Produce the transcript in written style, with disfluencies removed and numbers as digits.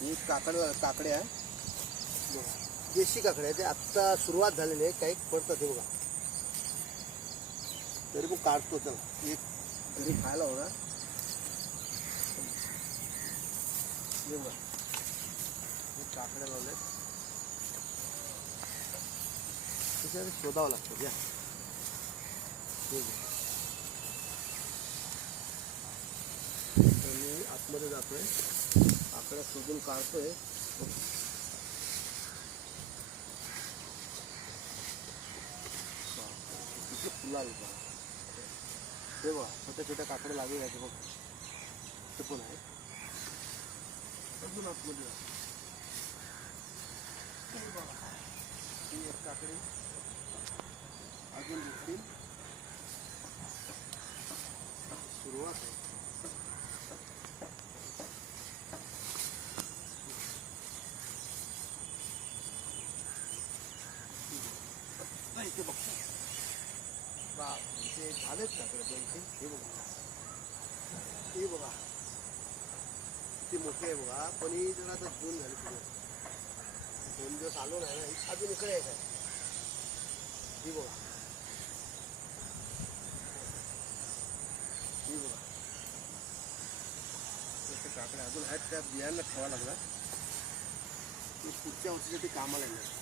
ही काकडे आहे बघा, देशी काकडे आहे. ते आत्ता सुरुवात झालेली आहे, काही पडतात हे बघा. तरी पण काढतो चला, एक घरी खायला होणार. हे बघा, हे काकड्या लावल्या त्याच्यावर शोधावं लागतं. या हे बघा, मी आतमध्ये जातोय, काकड्या शोधून काढतोय. किती फुलं आली बघा. हे बघा, छोट्या छोट्या काकड्या लागले आहेत बघ, ते पण आहे. अजून आतमध्ये बघा, ही एक काकडी, अजून दुसरी सुरुवात आहे. इथे बघतो बाप, इथे झालेच काकडे दोन-तीन. हे बघा, हे बघा किती मोठे आहे बघा. पण ही जरा आता जून झाली पुढे, 2 दिवस आलो नाही ना. अजून इकडे आहे काय, ही बघा, ही बघा त्याचे काकडे अजून आहेत. त्या बियांना ठेवावं लागणार, ती पुढच्या वर्षीसाठी कामाला येणार.